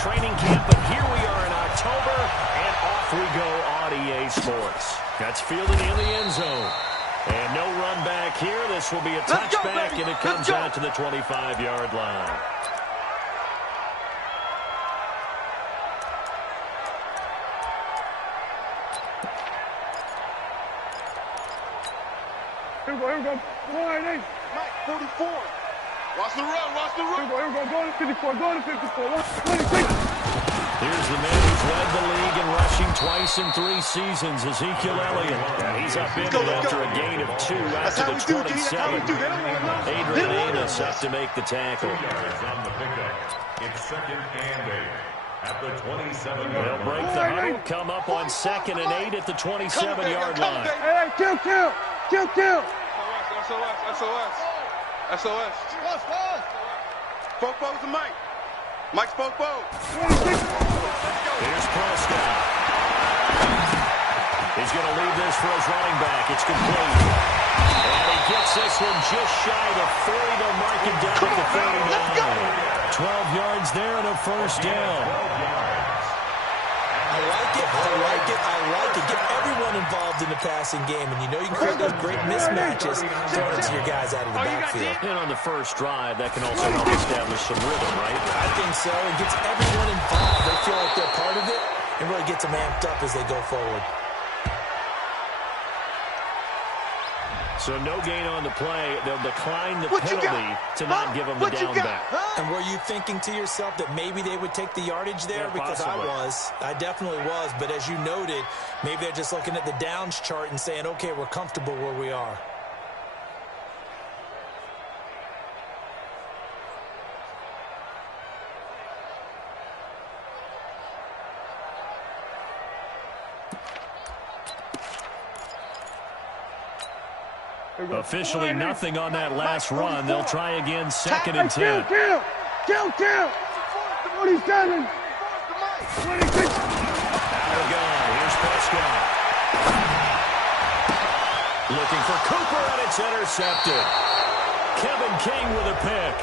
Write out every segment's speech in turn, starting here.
training camp, but here we are in October, and off we go on EA Sports. That's fielded in the end zone. And no run back here. This will be a touchback, and it comes out to the 25-yard line. Here we go. Come on, Nate. Mike, 44. Watch the run, watch the run. Here we go. Go to 54, go to 54. 26. Here's the man who's led the league in rushing twice in 3 seasons, Ezekiel Elliott. And he's upended after a gain of 2 after the 27. Adrian Amos up to make the tackle. On the pickup. It's 2nd and 8 at the 27. They'll break the huddle, come up on 2nd and 8 at the 27-yard line. Hey, kill. SOS. Popo to Mike. Mike's Popo. Here's Prescott. He's going to leave this for his running back. It's complete. And he gets this one just shy of the 40. They'll mark him down at the 39. 12 yards there and a first down. I like it. Get everyone involved in the passing game. And you know you can create those great mismatches throwing it to your guys out of the backfield. And on the first drive, that can also help establish some rhythm, right? I think so. It gets everyone involved. They feel like they're part of it and really gets them amped up as they go forward. So no gain on the play. They'll decline the penalty to not give them the down back. And were you thinking to yourself that maybe they would take the yardage there? Yeah, because possibly. I definitely was. But as you noted, maybe they're just looking at the downs chart and saying, okay, we're comfortable where we are. Officially nothing on that last run. They'll try again, 2nd and 10. Kill. 47. 26. Out of gun. Here's Prescott. Looking for Cooper, and it's intercepted. Kevin King with a pick.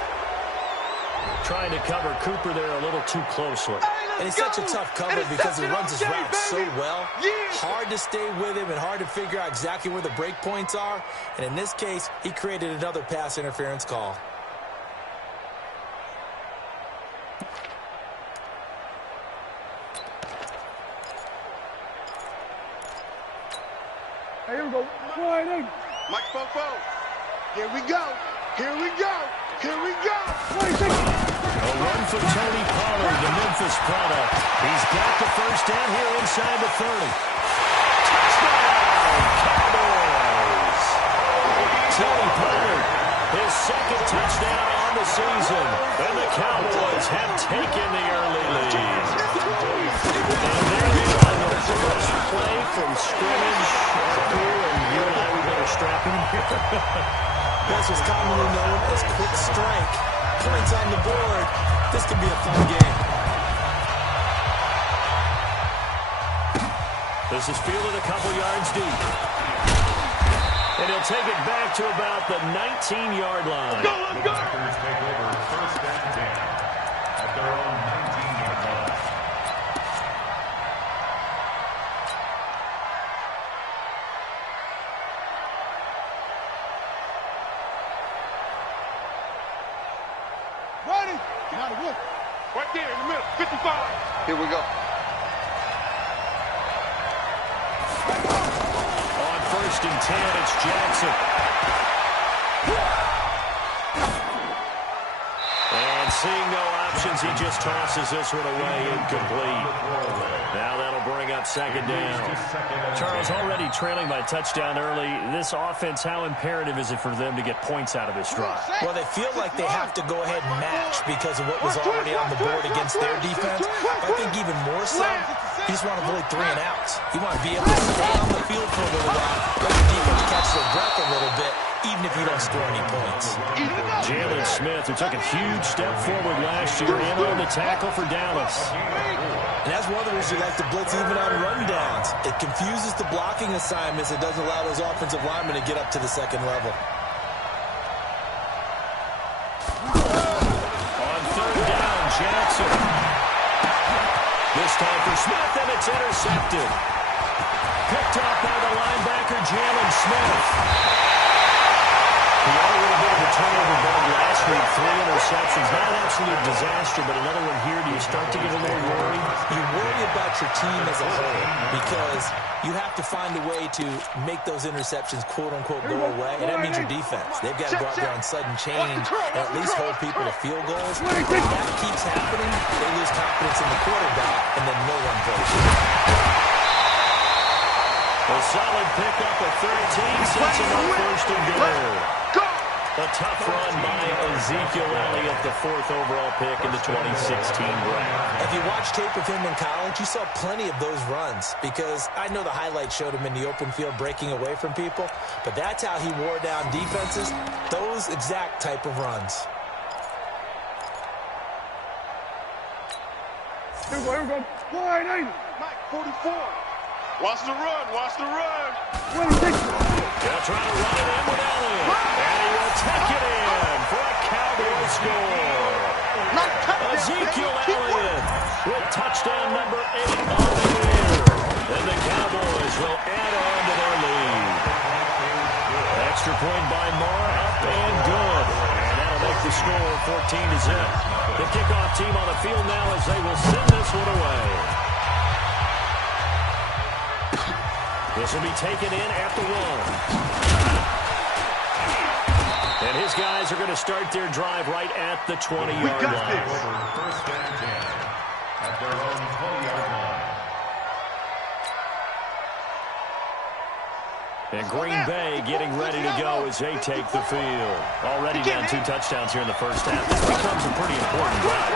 Trying to cover Cooper there a little too closely. And he's such a tough cover because he runs his route so well. Hard to stay with him and hard to figure out exactly where the break points are. And in this case, he created another pass interference call. Hey, here we go. Mike Popo. Here we go. 26. A run for Tony Pollard, the Memphis product. He's got the first down here inside the 30. Touchdown, Cowboys! Tony Pollard, his 2nd touchdown on the season. And the Cowboys have taken the early lead. And there they are, the first play from scrimmage. And you and I, we better strap in here. This is commonly known as quick strike. Points on the board. This could be a fun game. This is fielded a couple yards deep. And he'll take it back to about the 19-yard line. Let's go! Packers take over 1st and 10 at their own 19-yard line. Ready. Right there in the middle. 55. Here we go. On 1st and 10, it's Jackson. And seeing no options, he just tosses this one away, incomplete. Now that'll bring up 2nd down. Charles, already trailing by a touchdown early. This offense, how imperative is it for them to get points out of this drive? Well, they feel like they have to go ahead and match because of what was already on the board against their defense. But I think even more so, you just want to avoid 3 and outs. You want to be able to stay on the field for a little while, let the defense catch their breath a little bit, even if you don't score any points. Jalen Smith, who took a huge step forward last year, in on the tackle for Dallas. And that's one of the reasons you like to blitz even on rundowns. It confuses the blocking assignments. It doesn't allow those offensive linemen to get up to the 2nd level. On 3rd down, Jackson. This time for Smith, and it's intercepted. Picked off by the linebacker, Jalen Smith. He had a little bit of a turnover bug last week, 3 interceptions. Not an absolute disaster, but another one here. Do you start to get a little worried? You worry about your team as a whole because you have to find a way to make those interceptions, quote-unquote, go away, and that means your defense. They've got to go out there on sudden change and at least hold people to field goals. If that keeps happening, they lose confidence in the quarterback, and then no one plays. A solid pickup of 13 sets him up first and goal. A tough run by Ezekiel Elliott, the 4th overall pick in the 2016 draft. If you watched tape of him in college, you saw plenty of those runs because I know the highlights showed him in the open field breaking away from people, but that's how he wore down defenses, those exact type of runs. Here we go. Wide eight. Mike, 44. Watch the run. Watch the run. They'll try to run it in with Elliott. And he will take it in for a Cowboys score. Ezekiel Elliott with touchdown number 8 on the year. And the Cowboys will add on to their lead. Extra point by Marr, up and good. And that'll make the score 14-0. The kickoff team on the field now as they will send this one away. This will be taken in at the 1. And his guys are going to start their drive right at the 20-yard line. First and 10 at their own 20-yard line. And Green Bay getting ready to go as they take the field. Already down 2 touchdowns here in the first half. This becomes a pretty important drive.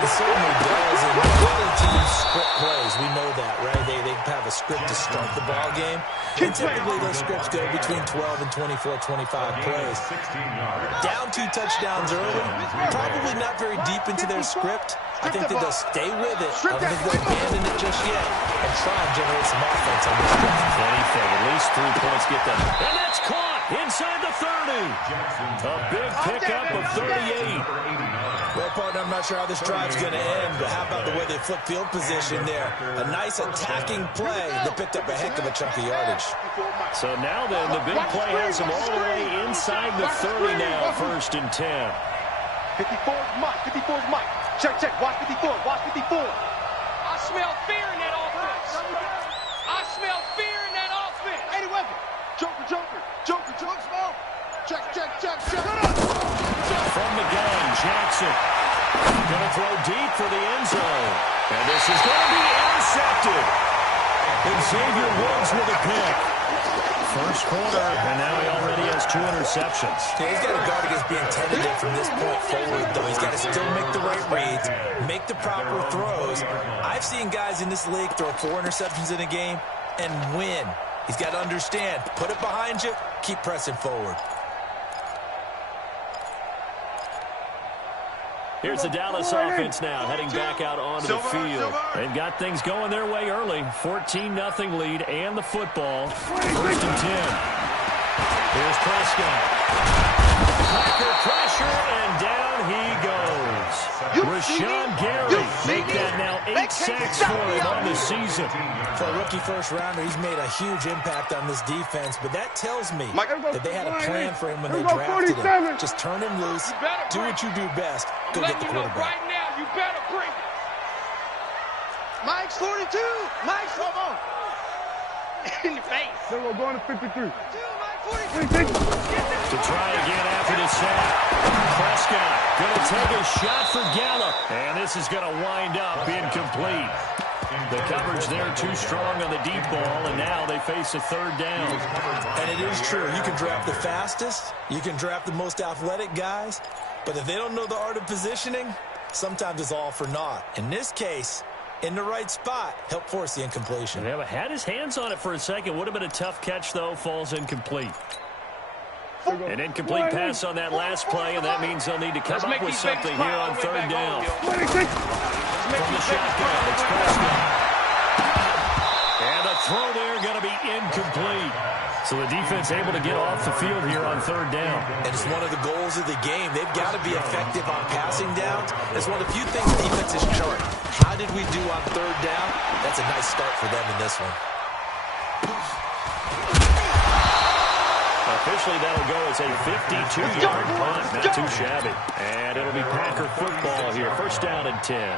It certainly does. And other teams script plays. We know that, right? They have a script to start the ball game. And typically those scripts go between 12 and 24, 25 plays. Down 2 touchdowns early. Probably not very deep into their script. I think that they'll stay with it. I don't think they'll abandon it just yet and try and generate some offense on this drive. Anything. At least 3 points get them. And that's caught inside the 30. A big pickup of 38. Well, partner, I'm not sure how this drive's going to end, but how about the way they flip field position there? A nice attacking play that picked up a heck of a chunk of yardage. So now then, the big play has them all the way inside the 30 now, 1st and 10. 54 is Mike. 54 is Mike. Check, check. Watch 54. Watch 54. I smell fear in that offense. I smell fear in that offense. Eddie Weber. Joker, Joker. Joker, Joker. Smell. Check, check, check, check. From the gun, Jackson. Going to throw deep for the end zone. And this is going to be intercepted. And Xavier Woods with a pick. First quarter, and now he already has 2 interceptions. Yeah, he's got to guard against being tentative from this point forward, though. He's got to still make the right reads, make the proper throws. I've seen guys in this league throw 4 interceptions in a game and win. He's got to understand, put it behind you, keep pressing forward. Here's the Dallas offense now, heading back out onto the field. They've got things going their way early. 14-0 lead and the football. 1st and 10. Here's Prescott. Packer pressure, and down he goes. Rashawn Gary make that now 8 sacks for him on the season. For a rookie first-rounder, he's made a huge impact on this defense, but that tells me that they had a plan for him when they drafted him. Just turn him loose, do what you do best, go get the quarterback. Right now, you better bring it. Mike's 42. Mike's, come on. In the face. Then we're going to 53. To try again after the sack. Prescott going to take a shot for Gallup. And this is going to wind up incomplete. The coverage there too strong on the deep ball, and now they face a 3rd down. And it is true. You can draft the fastest. You can draft the most athletic guys. But if they don't know the art of positioning, sometimes it's all for naught. In this case, in the right spot, help force the incompletion. Yeah, but had his hands on it for a second. Would have been a tough catch, though. Falls incomplete. An incomplete pass on that last play, and that means they'll need to come up with something here on 3rd down. From the shotgun, it's Prescott. And the throw there going to be incomplete. So the defense able to get off the field here on third down. And it's one of the goals of the game. They've got to be effective on passing downs. It's one of the few things defenses chart. How did we do on third down? That's a nice start for them in this one. Officially, that'll go as a 52-yard punt. Not too shabby. And it'll be Packer football here. First down and 10.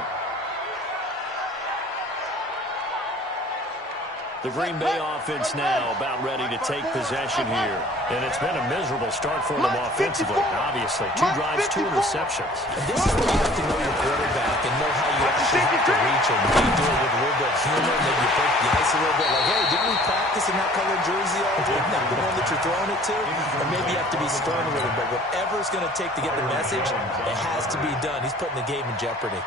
The Green Bay offense now about ready to take possession here. And it's been a miserable start for them offensively, obviously. 2 drives, 2 interceptions. And this is where you have to know your quarterback and know how you actually have to reach him. You do it with a little bit of humor, maybe you break the ice a little bit. Like, hey, didn't we practice in that colored jersey all day? Not the one that you're throwing it to? Or maybe you have to be stern with him. But whatever it's going to take to get the message, it has to be done. He's putting the game in jeopardy.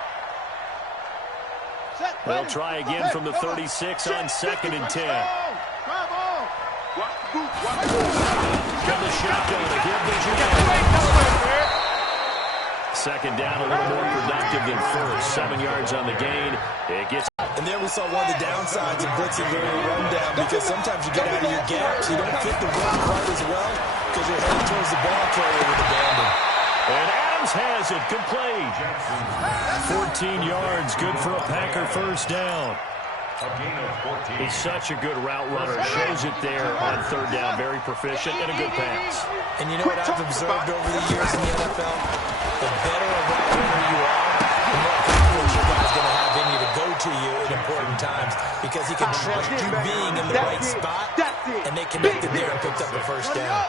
They'll try again from the 36 on second and 10. From the shotgun to give the second down, a little more productive than first. 7 yards on the gain. It gets. And there we saw one of the downsides of blitzing during a rundown, because sometimes you get out of your gaps. You don't fit the run quite as well because you're heading towards the ball carrier with abandon. And Adams has it complete. 14 yards, good for a Packer first down. He's such a good route runner. Shows it there on third down. Very proficient and a good pass. And you know what I've observed over the years in the NFL? The better a route runner you are, the more confidence your guy's going to have in you to go to you at important times, because he can trust you being in the right spot, and they connected there and picked up the first down.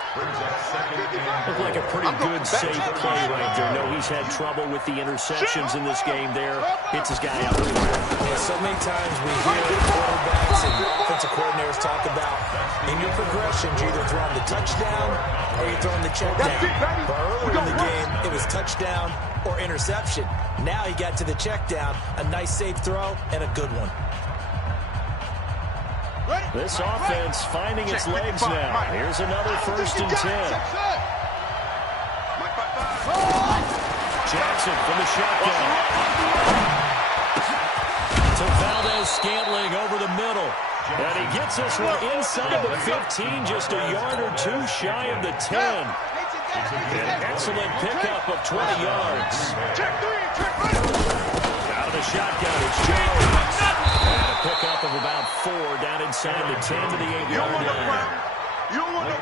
Looked like a pretty good, safe play right there. No, he's had trouble with the interceptions in this game there. Hits his guy out of the way. Yeah, so many times we hear quarterbacks and offensive coordinators talk about, in your progressions, you're either throwing the touchdown or you're throwing the check down. But earlier in the game, it was touchdown or interception. Now he got to the check down, a nice safe throw, and a good one. This offense finding its legs now. Here's another first and 10. Jackson from the shotgun. To Valdez-Scantling over the middle. And he gets this one inside the 15, just a yard or 2 shy of the 10. An excellent pickup of 20 yards. Out of the shotgun, it's Jones. And a pickup of about 4 down inside the 10 to the 8-yard line.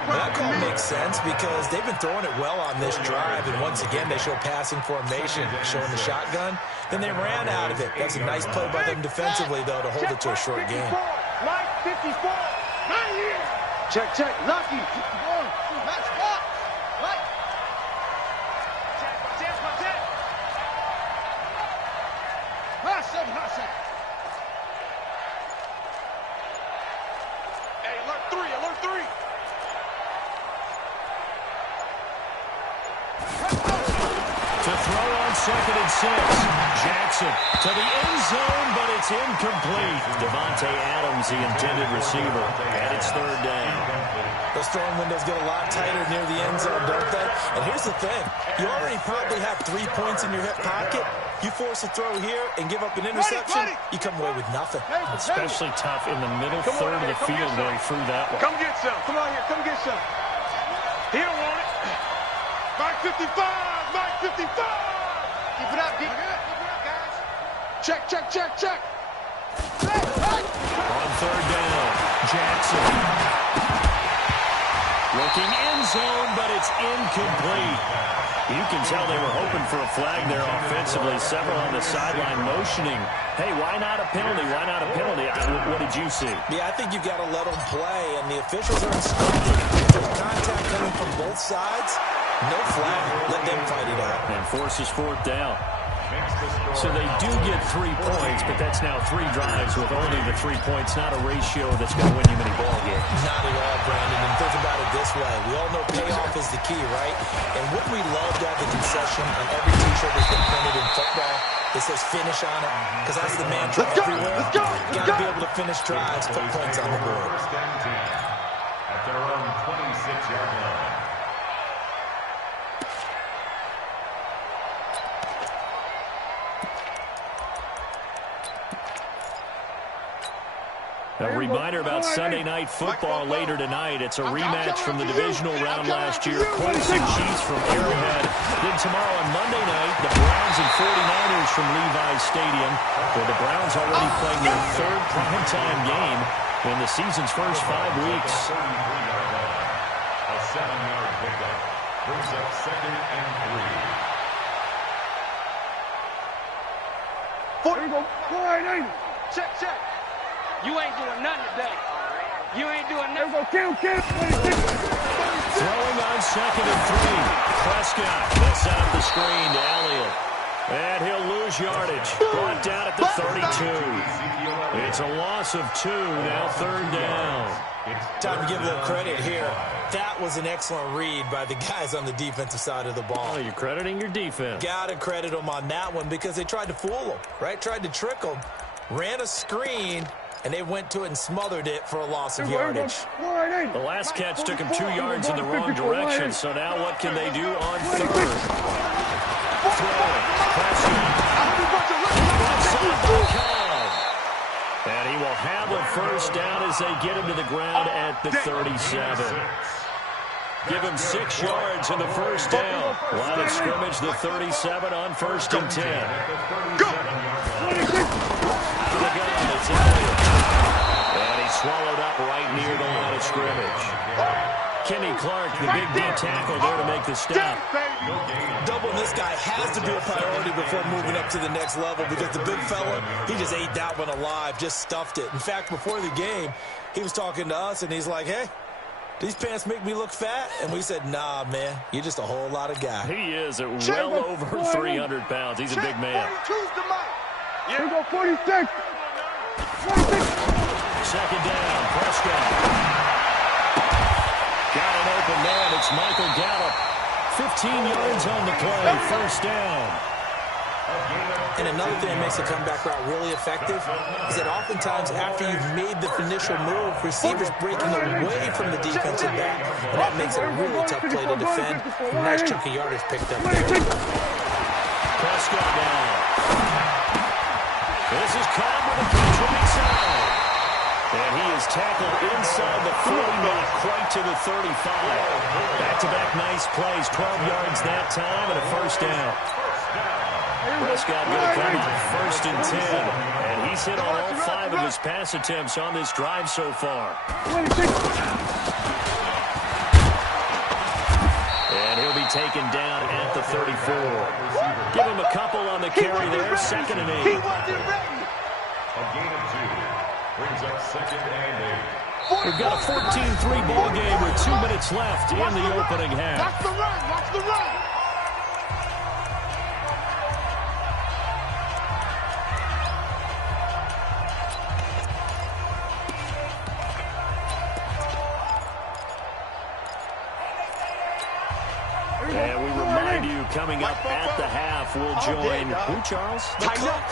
That call makes sense because they've been throwing it well on this drive, and once again they show passing formation, showing the shotgun. Then they ran out of it. That's a nice play by them defensively, though, to hold it to a short game. Mike 54, right here. Check, Lucky. Let's go. Mike. Check. Hustle. Hey, alert 3. To throw on second and 6. Jackson to the end zone, but it's incomplete. Devontae Adams, the intended receiver, and it's third down. Those throwing windows get a lot tighter near the end zone, don't they? And here's the thing. You already probably have 3 points in your hip pocket. You force a throw here and give up an interception, you come away with nothing. Especially tough in the middle third of the field where he threw that one. Come get some. Come on here. Come get some. He don't want it. Mike 55. Keep it up, guys. Check. On third down, Jackson. Looking end zone, but it's incomplete. You can tell they were hoping for a flag there offensively. Several on the sideline motioning. Hey, why not a penalty? What did you see? Yeah, I think you've got to let them play, and the officials are instructed. If there's contact coming from both sides, no flag. Let them fight it out. And forces fourth down. So they do get 3 points, but that's now 3 drives with only the 3 points, not a ratio that's going to win you many ball games. Not at all, Brandon. And think about it this way. We all know payoff is the key, right? And wouldn't we love to have the concession on every T-shirt that's been printed in football that says finish on it? Because that's the mantra everywhere. Got to be able to finish drives, put points on the board. First and 10 at their own 26-yard line. A reminder about Sunday Night Football later tonight. It's a rematch from the divisional round last year. Colts and Chiefs from Arrowhead. Then tomorrow on Monday night, the Browns and 49ers from Levi's Stadium, where the Browns already playing their third primetime game in the season's first 5 weeks. A 7-yard pickup brings up 2nd and 3. There you go. Check, check. You ain't doing nothing today. You ain't doing nothing. Throwing on 2nd and 3. Prescott will set up the screen to Elliott. And he'll lose yardage. Brought down at the 32. It's a loss of 2. Now 3rd down. Time to give a little credit here. That was an excellent read by the guys on the defensive side of the ball. Oh, you're crediting your defense. Got to credit them on that one because they tried to fool them, right? Tried to trick them. Ran a screen, and they went to it and smothered it for a loss of yardage. The last catch took him 2 yards in the wrong direction, so now what can they do on 3rd? Throwing. And he will have a first down as they get him to the ground at the 37. Give him 6 yards in the first down. Line of scrimmage, the 37 on 1st and 10. Go! Out of the gun, it's Elliott. And he's swallowed up right near the line of scrimmage. Kenny Clark, the big D tackle there to make the stop. Doubling this guy has to be a priority before moving up to the next level because the big fella, he just ate that one alive, just stuffed it. In fact, before the game, he was talking to us, and he's like, hey, these pants make me look fat? And we said, nah, man, you're just a whole lot of guy. He is at well over 300 pounds. He's a big man. 42's the mic. Here we go, 46. 2nd down, Prescott. Got an open man. It's Michael Gallup. 15 yards on the play. 1st down. And another thing that makes a comeback route really effective is that oftentimes after you've made the initial move, receivers breaking away from the defensive back, and that makes it a really tough play to defend. A nice chunk of yardage picked up there. Prescott down. This is caught with a catch right side. And he is tackled inside the 40, not quite to the 35. Back-to-back nice plays, 12 yards that time, and a first down. Prescott going to come up 1st and 10. And he's hit on all 5 of his pass attempts on this drive so far. And he'll be taken down at the 34. Give him a couple on the carry there, 2nd and 8. He wasn't ready. A gain of 2 brings up 2nd and 8. We've got a 14-3 ball game with 2 minutes left in the opening half. Watch the run. Watch the run. And we remind you, coming up at the half, we'll join who, Charles? The coach,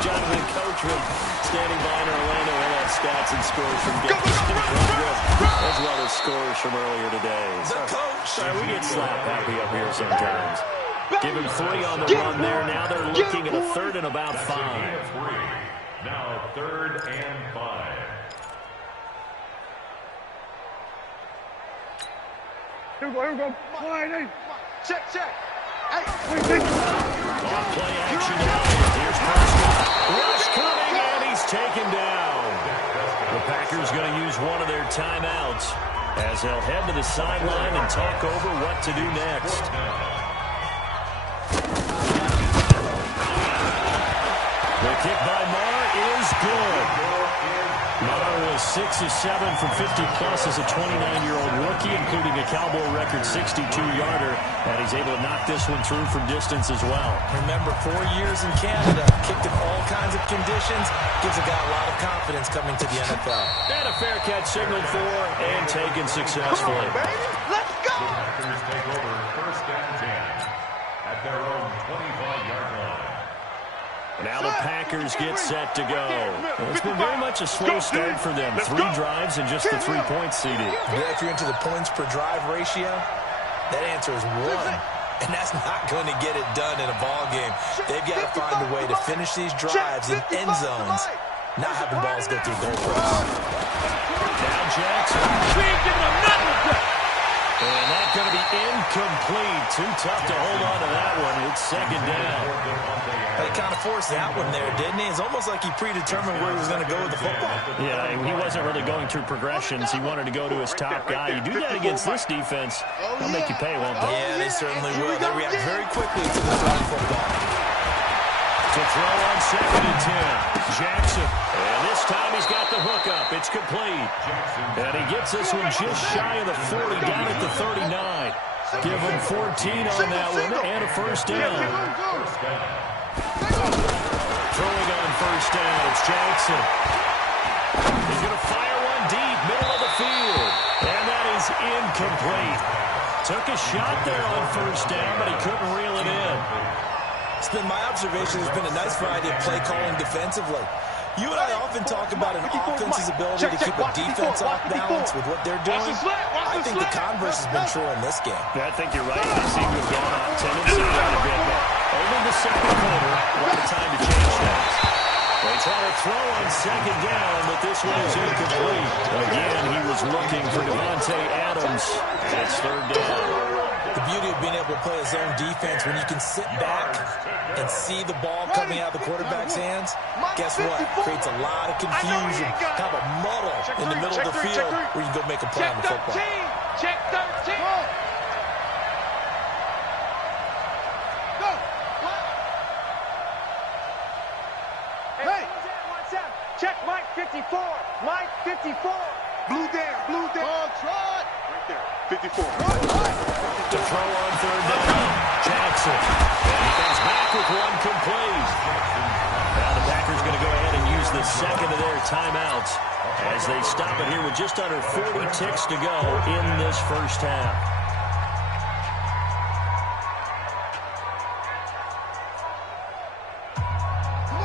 Jonathan Coachman, standing by in Orlando. He'll have stats and scores from games as well as scores from earlier today. The coach. We get slap happy up here sometimes. Give him 3 on the run there. Now they're looking at a 3rd and about 5. Now 3rd and 5. Here we go. Check, check. Hey. On play action now. Here's Prescott. Rush coming, and he's taken down. The Packers going to use one of their timeouts as they'll head to the sideline and talk over what to do next. The kick by Marr is good. Marr was 6 of 7 from 50-plus as a 29-year-old rookie, including a Cowboy record 62-yarder, and he's able to knock this one through from distance as well. Remember, 4 years in Canada, kicked in all kinds of conditions, gives a guy a lot of confidence coming to the NFL. And a fair catch signaled for and taken successfully. Let's go! Packers take over 1st and 10 at their own 25-yard line. Now the Packers get set to go. It's been very much a slow start for them. 3 drives and just the 3 points seeded. Yeah, if you're into the points per drive ratio, that answer is 1. And that's not going to get it done in a ball game. They've got to find a way to finish these drives in end zones not having balls go through goalposts. Now Jackson. We ain't giving them nothing to play. And that's going to be incomplete. Too tough to hold on to that one. It's second down. But he kind of forced that one there, didn't he? It's almost like he predetermined where he was going to go with the football. Yeah, he wasn't really going through progressions. He wanted to go to his top guy. You do that against this defense, they'll make you pay, won't they? Yeah, they certainly will. They react very quickly to the throwing football. To throw on 2nd and 10. Jackson. And this time he's got the hook up. It's complete. And he gets this one just shy of the 40, down at the 39. Give him 14 on that one and a first down. Throwing on first down, it's Jackson. He's going to fire one deep, middle of the field. And that is incomplete. Took a shot there on first down, but he couldn't reel it in. It's been my observation. There's been a nice variety of play calling defensively. You and I often talk about an offense's ability to keep a defense off balance with what they're doing. I think the converse has been true in this game. I think you're right. They seem to have gone off tendency quite a bit. But only the second quarter, a lot of time to change things. They try to throw on second down, but this one is incomplete. Again, he was looking for Devontae Adams. It's third down. The beauty of being able to play a zone defense when you can sit back and see the ball coming out of the quarterback's hands, guess what? Creates a lot of confusion, kind of a muddle in the middle of the field where you can go make a play on the football. Check 13. Go. Hey. Check Mike 54. Mike 54. Blue down. Oh, try it. Right there. 54. To throw on third down, Jackson. And he comes back with one complete. Now the Packers going to go ahead and use the second of their timeouts as they stop it here with just under 40 ticks to go in this first half.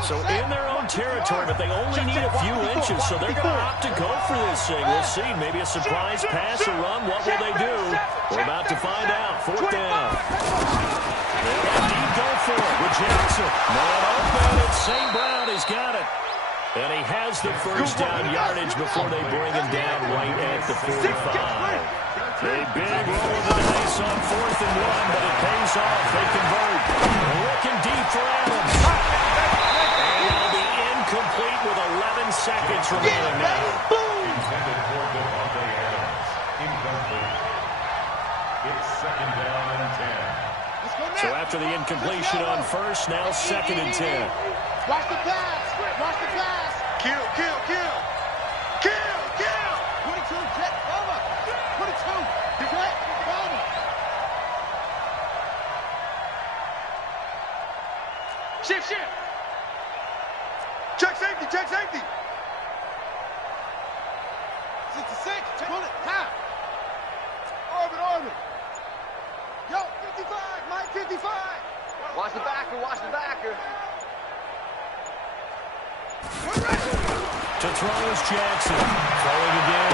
So in their own territory, but they only need a few inches, so they're going to opt to go for this thing. We'll see. Maybe a surprise pass or run. What will they do? We're about to find out. Fourth down. They'll indeed go for it with Jackson. Man open. It's St. Brown. He's got it. And he has the first down yardage before they bring him down right at the 45. A big roll of the dice on 4th and 1, but it pays off. They convert. Looking deep for Adams. Complete with 11 seconds remaining now. Intended for Devontae Adams. Incomplete. It's second down and 10. So after the incompletion on first, now 2nd and 10. Watch the pass. Watch the pass. Kill. 22, check, over. 22, deflect, over. Shift. Check safety. 66, pull it, half. Orbit. Yo, 55, Mike 55. Watch the backer. To throw is Jackson. Throwing again.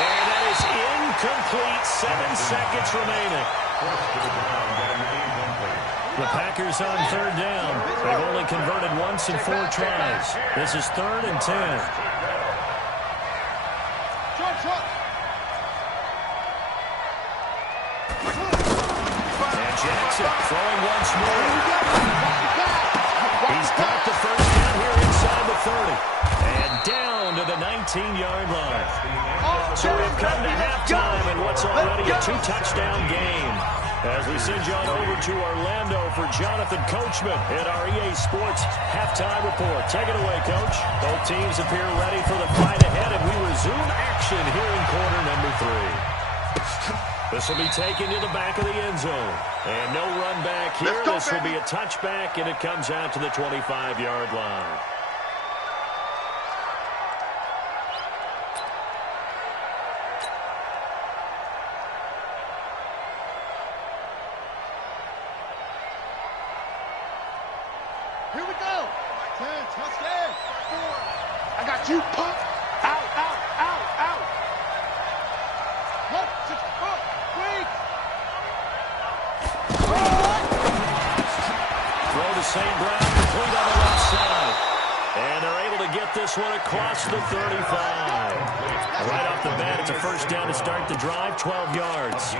And that is incomplete. 7 seconds remaining. First to the ground and incomplete. The Packers on third down. They've only converted once in 4 tries. This is 3rd and 10. Truck. And Jackson throwing once more. He's got the first down here inside the 30. And down to the 19-yard line. So we've come to halftime in what's already a 2-touchdown game. As we send you on over to Orlando for Jonathan Coachman at our EA Sports Halftime Report. Take it away, Coach. Both teams appear ready for the fight ahead, and we resume action here in quarter number 3. This will be taken to the back of the end zone. And no run back here. This will be a touchback, and it comes out to the 25-yard line. Here we go. 10, touchdown. I got you, punk. Out. Look, 6 foot. Weak. Throw to St. Brown, complete on the left side. And they're able to get this this one across the 35. Right off the bat, it's a first down to start the drive, 12 yards.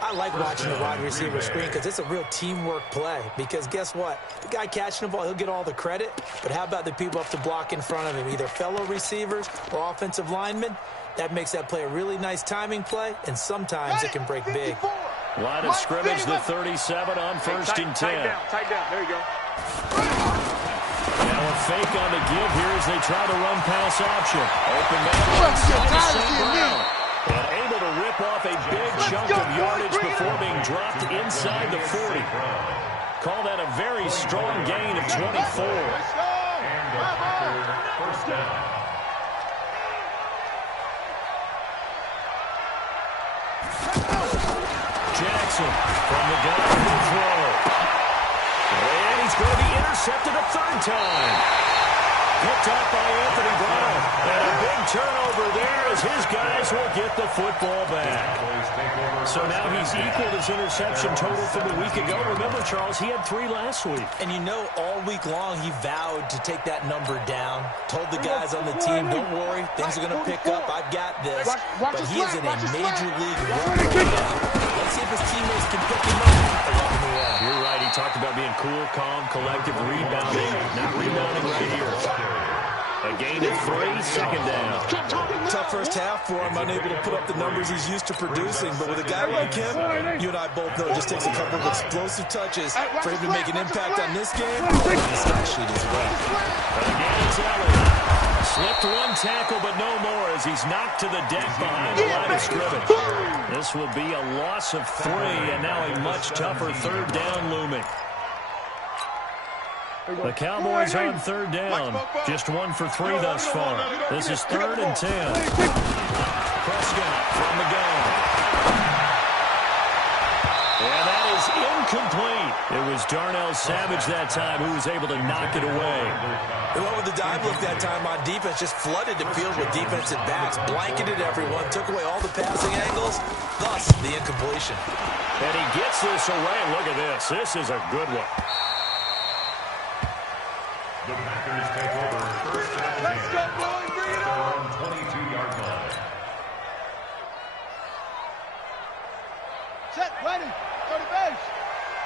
I like watching the wide receiver screen because it's a real teamwork play. Because guess what? The guy catching the ball, he'll get all the credit. But how about the people up to block in front of him, either fellow receivers or offensive linemen? That makes that play a really nice timing play, and sometimes it can break big. Line of scrimmage, the 37 on first and 10. Tight down. There you go. Now a fake on the give here as they try to run pass option. Open man inside to St. Brown. And able to rip off a big chunk of yardage before being dropped inside the 40. Call that a very strong gain of 24. And the Packers first down. Jackson from the gun to throw. And he's going to be intercepted a third time. Picked up by Anthony Brown. And a big turnover there as his guys will get the football back. So now he's equaled his interception total from a week ago. Remember, Charles, he had 3 last week. And you know, all week long he vowed to take that number down. Told the guys on the team, don't worry, things are going to pick up. I've got this. But he is in a major league run right now. Let's see if his teammates can pick him up along the way. You're right. He talked about being cool, calm, collective, rebounding. Not rebounding right here. A gain of 3, second down. Tough first half for him, unable to put up the numbers he's used to producing. But with a guy like him, you and I both know it just takes a couple of explosive touches for him to make an impact on this game and the stat sheet as well. Again, it's Elliott. Slipped one tackle, but no more as he's knocked to the deck behind the line of scrimmage. This will be a loss of 3, and now a much tougher third down looming. The Cowboys on third down. Just 1 for 3 thus far. This is 3rd and 10. Prescott from the gun. And that is incomplete. It was Darnell Savage that time who was able to knock it away. They went with the dive look that time on defense, just flooded the field with defensive backs, blanketed everyone, took away all the passing angles, thus the incompletion. And he gets this away, and look at this. This is a good one. The Packers take over first and 10. Let's go, boys. Bring it on. 22-yard line. Set, ready. Go to base.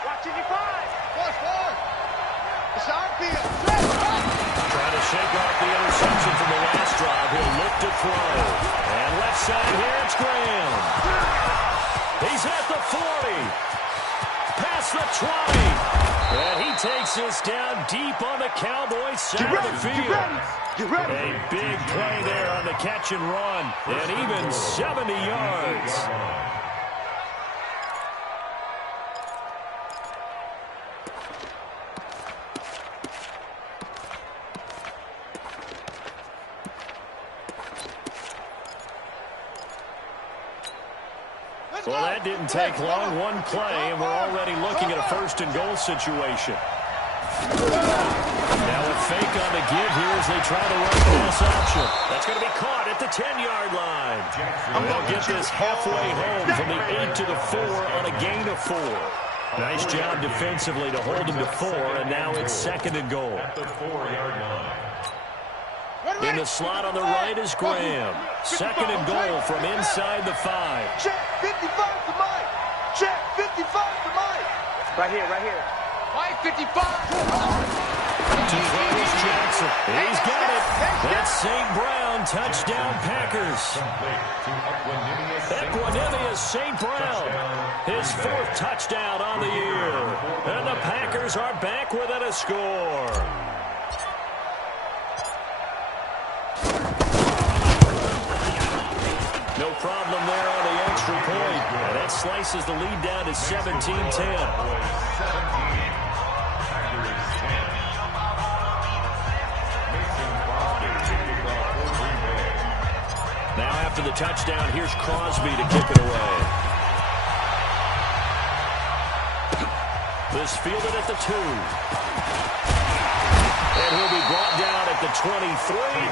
Watching your 5. Forward. It's our field. Trying to shake off the interception from the last drive. He'll look to throw. And left side here, it's Graham. He's at the 40. Past the 20. And he takes this down deep on the Cowboys side of the field. Get ready. A big play there on the catch and run. And even 70 yards. Well, that didn't take long. One play, and we're already looking at a first and goal situation. Now a fake on the give here as they try to run pass option. That's going to be caught at the 10-yard line. They'll get this halfway home from the 8 to the 4 on a gain of 4. Nice job defensively to hold him to 4, and now it's 2nd and goal. At the 4-yard line. In the slot on the right is Graham. 2nd and goal from inside the 5. Check 55 to Mike. Check 55 to Mike. Right here. Mike 55. To throw is Jackson. He's got it. That's St. Brown. Touchdown Packers. Equanimous St. Brown. His 4th touchdown on the year. And the Packers are back within a score. No problem there on the extra point. And that slices the lead down to 17-10. Now after the touchdown, here's Crosby to kick it away. This fielded at the 2. And he'll be brought down at the 23,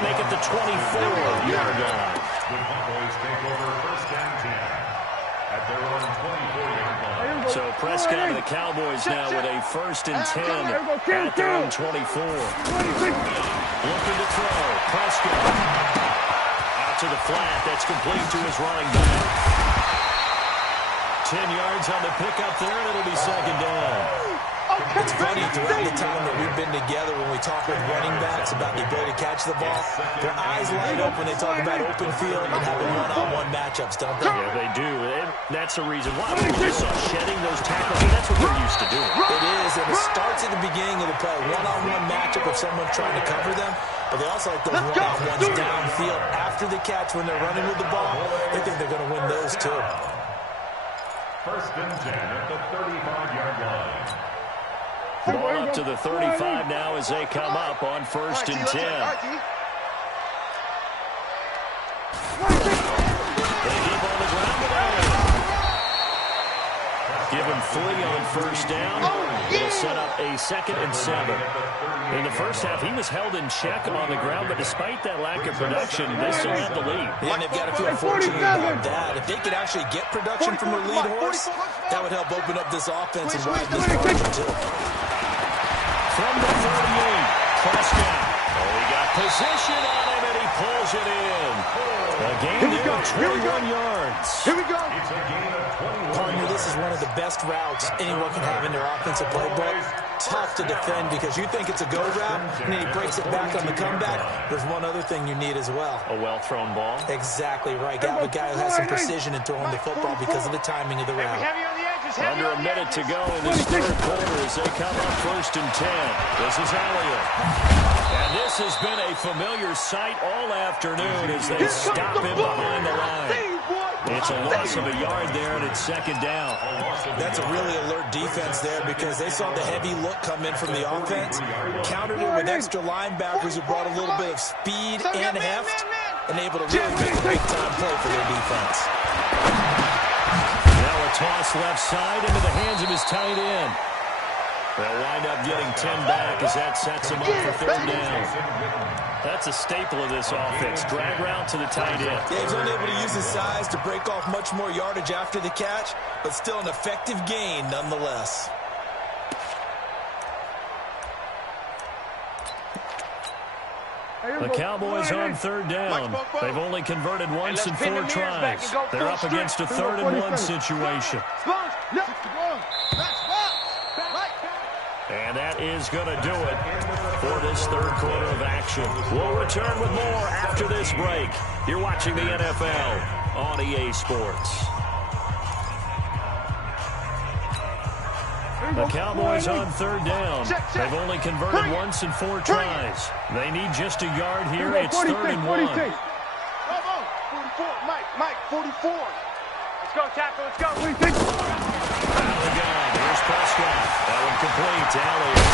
make it the 24-yard line. The Cowboys take over first and 10 at their own 24-yard line. So Prescott and the Cowboys now with a 1st and 10 at their own 24. Looking to throw. Prescott. Out to the flat. That's complete to his running back. 10 yards on the pickup there, and it'll be second down. It's funny, throughout the time that we've been together, when we talk with running backs about the ability to catch the ball, their eyes light up when they talk about open field and having one-on-one matchups, don't they? Yeah, they do. And that's the reason why. We just saw shedding those tackles. I mean, that's what they're used to doing. It is, and it starts at the beginning of the play. One-on-one matchup of someone trying to cover them, but they also like those one-on-ones downfield after the catch when they're running with the ball. They think they're going to win those, too. First and 10 at the 35-yard line. Ball up to the 35 now as they come up on first and 10. They keep on the ground today. Give him 3 on first down. It'll set up a 2nd and 7. In the first half, he was held in check on the ground, but despite that lack of production, they still have the lead. And they've got to feel fortunate about that. If they could actually get production from their lead horse, that would help open up this offense and widen this margin, too. From the 38, Prescott. Oh, he got position on him, and he pulls it in. A gain there of 21 yards. Here we go. It's a gain of 21 Partner, this is one of the best routes anyone can have in their offensive playbook. Tough to defend because you think it's a go route, and then he breaks it back on the comeback. There's one other thing you need as well. A well-thrown ball. Exactly right. Got a guy who has some precision in throwing the football because of the timing of the route. Heavy on the edges. Under a minute to go in this third quarter as they come up first and 10. This is Elliott. And this has been a familiar sight all afternoon as they stop him behind the line. It's a loss of a yard there, and it's second down. That's a really alert defense there because they saw the heavy look come in from the offense, countered it with extra linebackers who brought a little bit of speed and heft, and able to really make a big-time play for their defense. Now a toss left side into the hands of his tight end. They'll wind up getting 10 back as that sets him up for third down. That's a staple of this offense. Drag route to the tight end. Yeah, he's unable to use his size to break off much more yardage after the catch, but still an effective gain nonetheless. The Cowboys on third down. They've only converted once in 4 tries. They're up against a 3rd and 1 situation. And that is going to do it for this third quarter of action. We'll return with more after this break. You're watching the NFL on EA Sports. The Cowboys on third down. They've only converted once in 4 tries. They need just a yard here. It's 3rd and 1. 44, Mike, 44. Let's go, tackle, let's go. Out of the gun. Here's Prescott. That one complete to Elliott.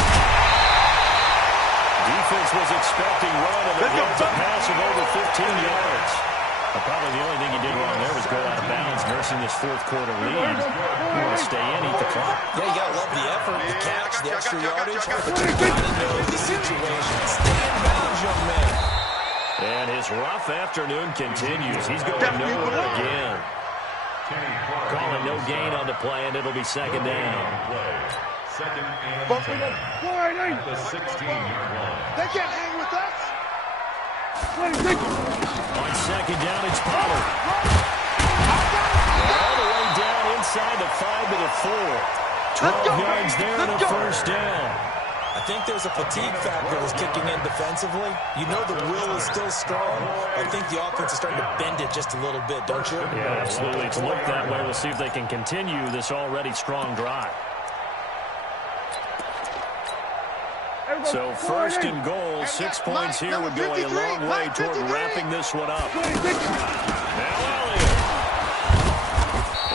Defense was expecting run, and there was a pass of over 15 yards. Probably the only thing he did wrong there was go out of bounds, nursing this fourth quarter lead. You want to stay in, eat the clock. Yeah, you got to love the effort, the catch, the extra yardage, but you got to know the situation. Stay in bounds, young man. And his rough afternoon continues. He's going nowhere again. Calling no gain on the play, and it'll be second down. Second and 10 at the 16-yard line. They can't hang with us. On second down, it's Pollard. All the way down inside the 5 to the 4. 12 yards there and a first down. I think there's a fatigue factor that's kicking in defensively. You know the will is still strong. I think the offense is starting to bend it just a little bit, don't you? Yeah, absolutely. It's looked that way. We'll see if they can continue this already strong drive. So first and goal, 6 points here would go a long way toward wrapping this one up. Now Elliott.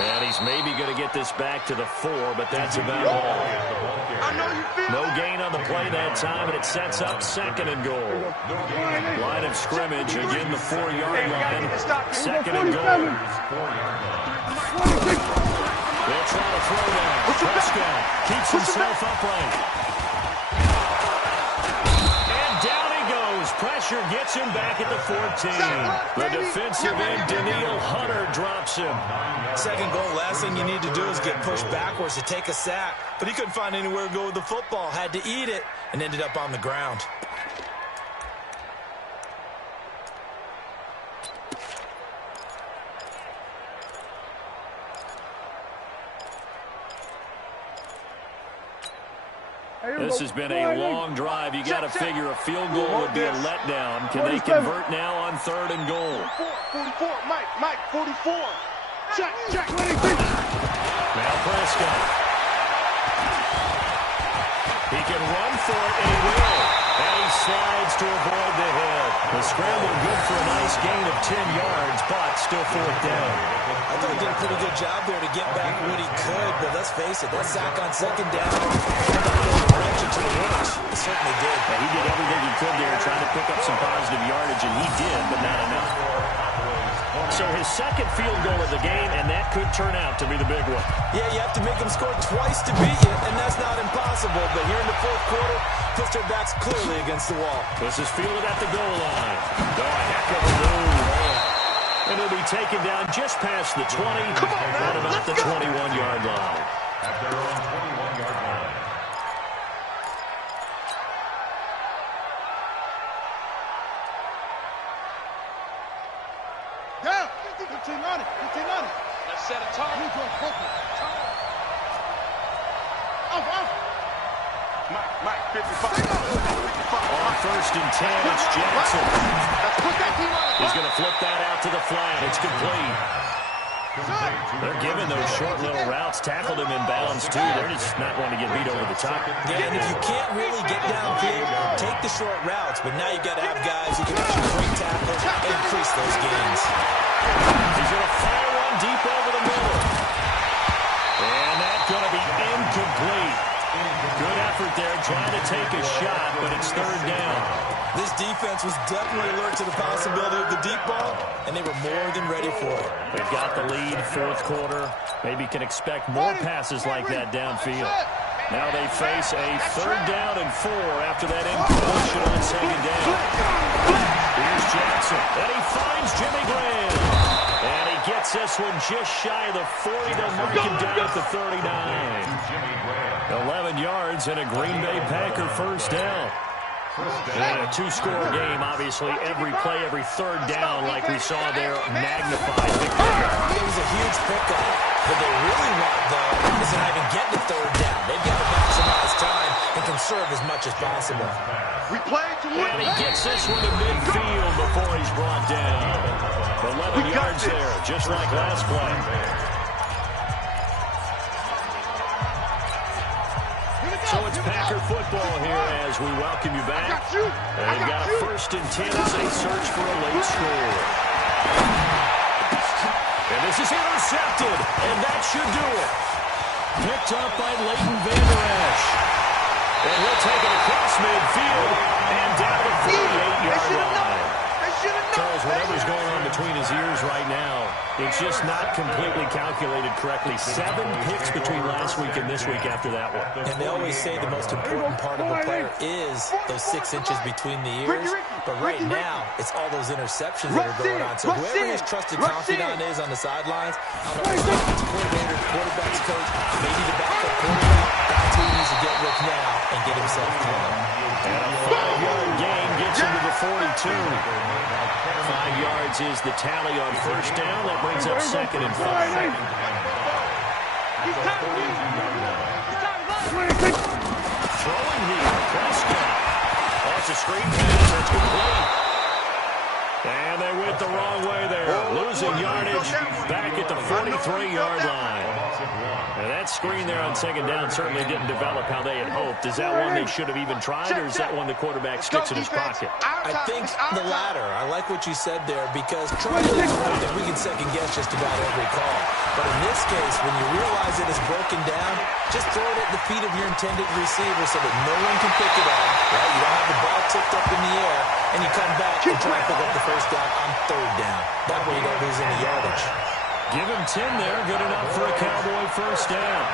And he's maybe going to get this back to the 4, but that's about all. No gain on the play that time, and it sets up second and goal. Line of scrimmage, again the 4-yard line. Second and goal. They'll try to throw now. Prescott keeps himself upright. Pressure gets him back at the 14. The defensive end, Daniil Hunter, drops him. Second goal, last thing you need to do is get pushed backwards to take a sack. But he couldn't find anywhere to go with the football. Had to eat it and ended up on the ground. This has been a long drive. You got to figure a field goal would be a letdown. Can they convert now on 3rd and goal? 44, Mike, 44. Check. Now Prescott. He can run for it, and he will. And he slides to avoid the hit. The scramble good for a nice gain of 10 yards, but still 4th down. I thought he did a pretty good job there to get back what he could, but let's face it, that sack on 2nd down turned out a direction to the worst. It certainly did. Yeah, he did everything he could there, trying to pick up some positive yardage, and he did, but not enough. So his 2nd field goal of the game, and that could turn out to be the big one. Yeah, you have to make them score twice to beat you, and that's not impossible. But here in the 4th quarter, puts their backs clearly against the wall. This is fielded at the goal line. Oh, a heck of a move. And it'll be taken down just past the 20, at about the 21-yard line. At their own 21-yard line. Down. 15 on it. Let's set a tone. Mike, 55. On 1st and 10, it's Jackson. He's going to flip that out to the flat. It's complete. They're giving those short little routes. Tackled him in bounds, too. They're just not wanting to get beat over the top. Yeah, and if you can't really get downfield, take the short routes. But now you've got to have guys who can actually break tackles and increase those gains. He's going to fire one deep over the middle. And that's going to be incomplete. Good effort there, trying to take a shot, but it's 3rd down. This defense was definitely alert to the possibility of the deep ball, and they were more than ready for it. They've got the lead, 4th quarter. Maybe can expect more passes like that downfield. Now they face a 3rd down and 4 after that incompletion on 2nd down. Here's Jackson, and he finds Jimmy Graham. And he gets this one just shy of the 40 to mark him down at the 39. 11 yards and a Green Bay Packer 1st down. And a 2-score game, obviously. Every play, every 3rd down, like we saw there, magnified. Big pickup. It was a huge pickup. What they really want, though, is to not even get the 3rd down. They've got to maximize time and conserve as much as possible. We play to win. And he gets this one to midfield before he's brought down. 11 yards there, just like last play. So it's Packer football here as we welcome you back. They've got a 1st and 10 as they search for a late score. And this is intercepted, and that should do it. Picked up by Leighton Vander Esch. And he'll take it across midfield and down the 48-yard line. Charles, whatever's going on between his ears right now, it's just not completely calculated correctly. 7 picks between last week and this week after that one. And they always say the most important part of a player is those 6 inches between the ears. But right now, it's all those interceptions that are going on. So whoever his trusted confidant is on the sidelines, I don't know if it's the coordinator, the quarterback's coach, maybe the backup quarterback, that's who he needs to get with now and get himself clean. And a 5-yard gain gets him to the 42. 5 yards is the tally on 1st down. That brings up 2nd and 5. Throwing here, Prescott. That's a screen pass. That's complete. And they went the wrong way there. Losing yardage back at the 43-yard line. And that screen there on 2nd down certainly didn't develop how they had hoped. Is that one they should have even tried, or is that one the quarterback sticks in his pocket? I think the latter. I like what you said there, because trying to avoid that we can second-guess just about every call. But in this case, when you realize it is broken down, just throw it at the feet of your intended receiver so that no one can pick it up. Right? You don't have the ball tipped up in the air, and you come back and try to pick up the 1st down on 3rd down. That way you don't lose any yardage. Give him 10 there. Good enough for a Cowboy 1st down.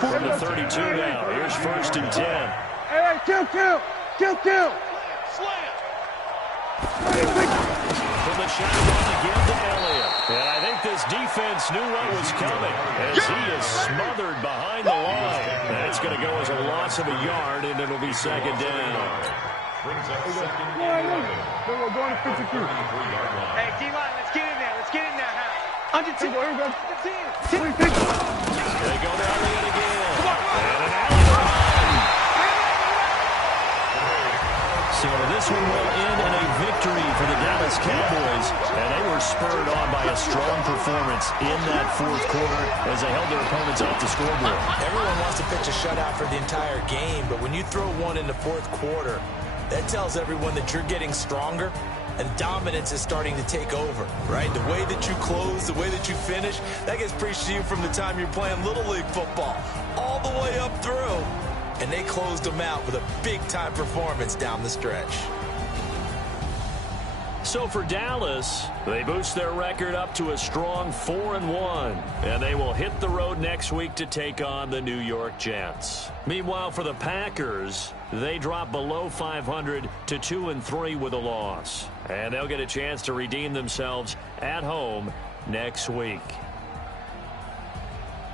From the 32 now. Here's 1st and 10. Hey, kill. Slam. From the shotgun again to Elliott. And I think this defense knew what was coming as he is smothered behind the line. That's going to go as a loss of a yard, and it'll be 2nd down. Brings up 2nd. We're going to 52. Hey, D-line, let's get in there. Let's get in there, huh? Under 2. Here we go. They go to Elliott again. So this one will end in a victory for the Dallas Cowboys, and they were spurred on by a strong performance in that fourth quarter as they held their opponents off the scoreboard. Everyone wants to pitch a shutout for the entire game, but when you throw one in the fourth quarter, that tells everyone that you're getting stronger and dominance is starting to take over, right? The way that you close, the way that you finish, that gets preached to you from the time you're playing Little League football all the way up through. And they closed them out with a big-time performance down the stretch. So for Dallas, they boost their record up to a strong 4-1, and they will hit the road next week to take on the New York Jets. Meanwhile, for the Packers, they drop below 500 to 2-3 with a loss, and they'll get a chance to redeem themselves at home next week.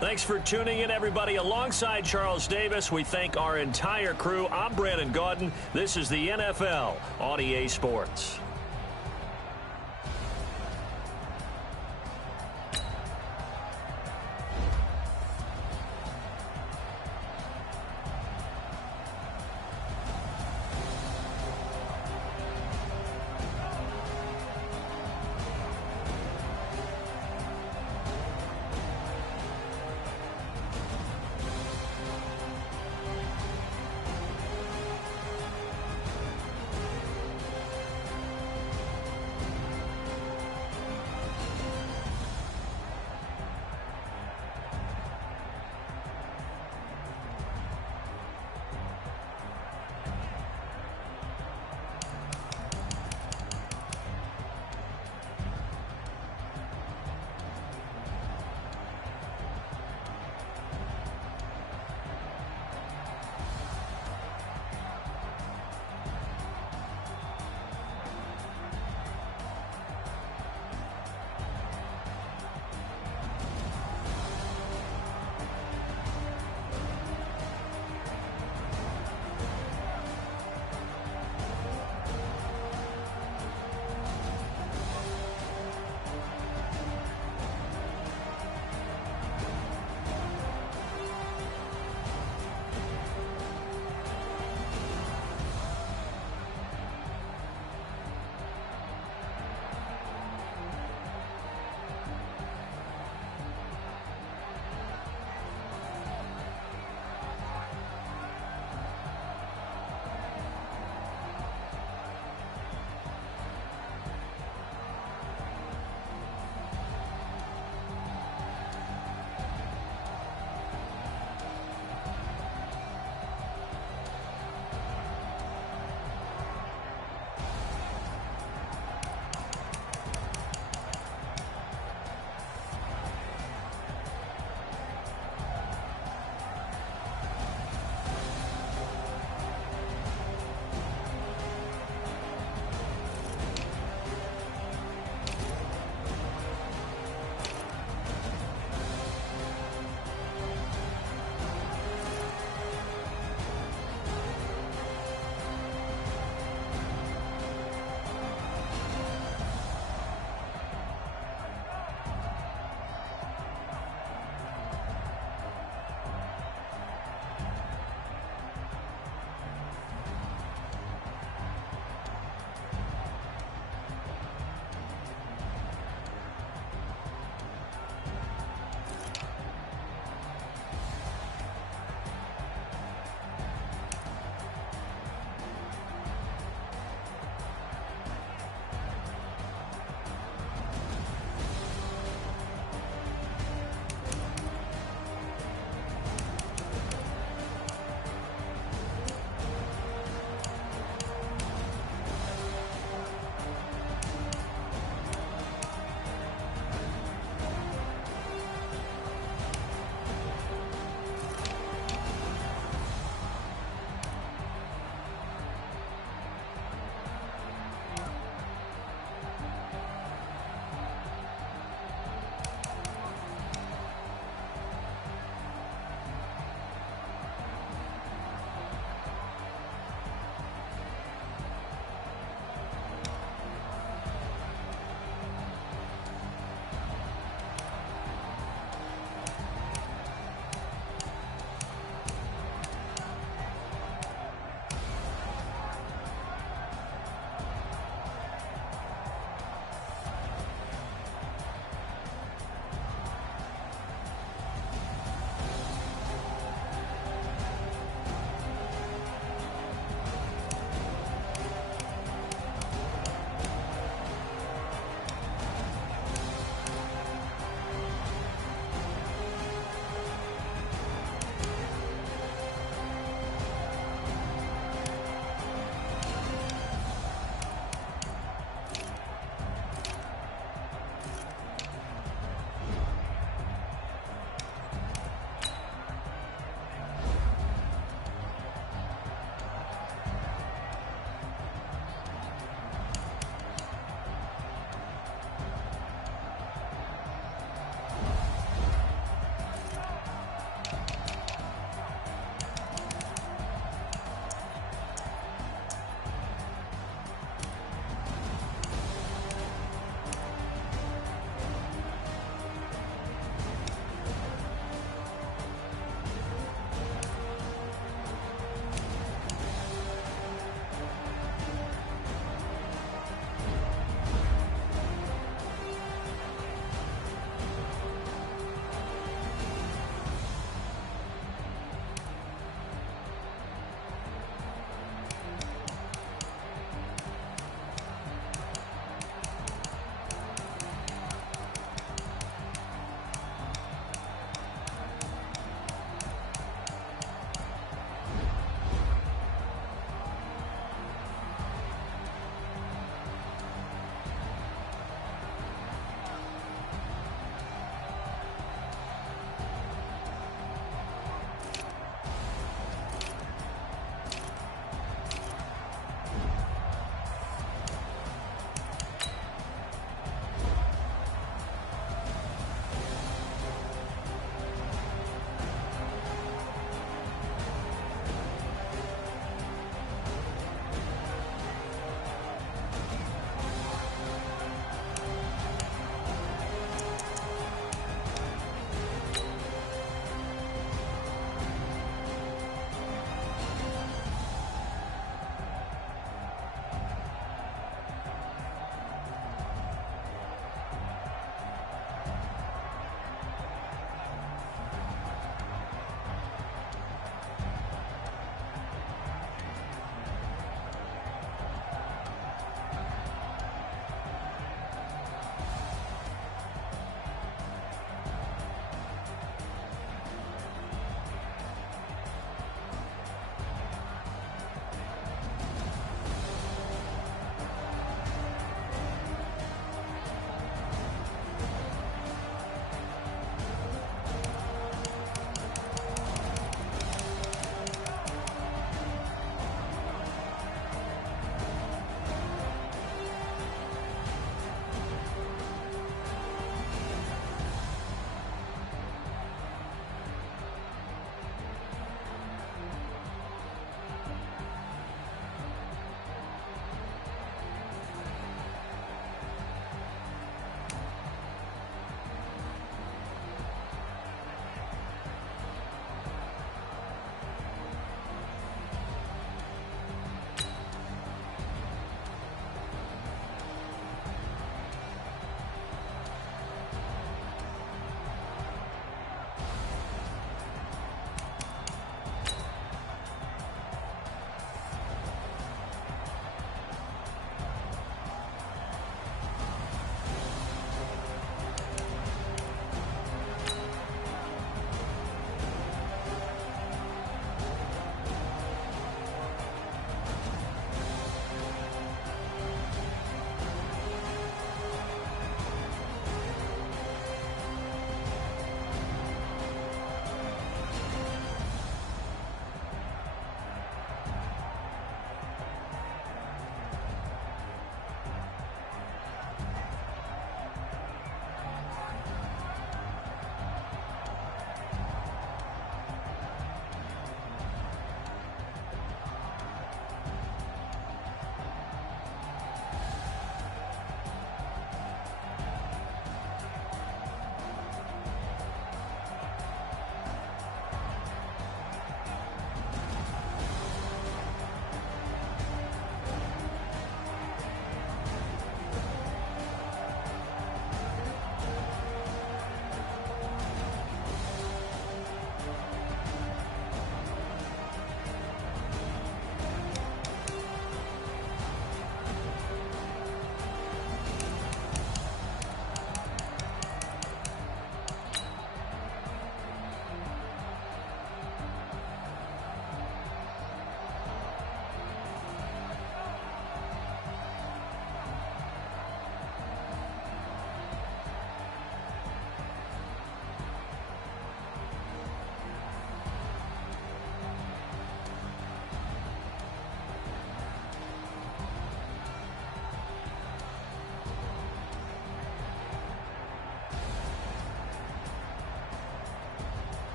Thanks for tuning in, everybody. Alongside Charles Davis, we thank our entire crew. I'm Brandon Gaudin. This is the NFL on EA Sports.